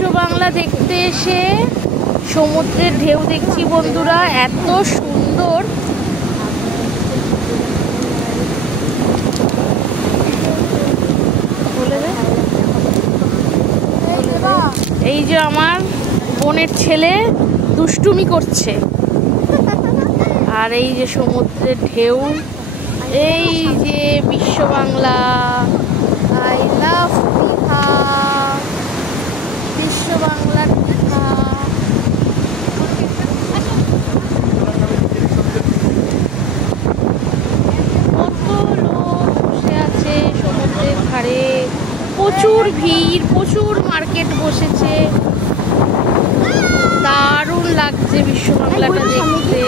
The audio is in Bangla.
বিশ্ব বাংলা দেখতে এসে সমুদ্রের ঢেউ দেখছি বন্ধুরা, এত সুন্দর। এই যে আমার বোনের ছেলে দুষ্টুমি করছে, আর এই যে সমুদ্রের ঢেউ, এই যে বিশ্ব বাংলা। আই লাভ দীঘা, বিশ্ব বাংলার দীঘা। কত লোক বসে আছে সমুদ্রের ধারে, প্রচুর ভিড়, প্রচুর মার্কেট বসেছে। দারুণ লাগছে বিশ্ব বাংলাটা দেখতে।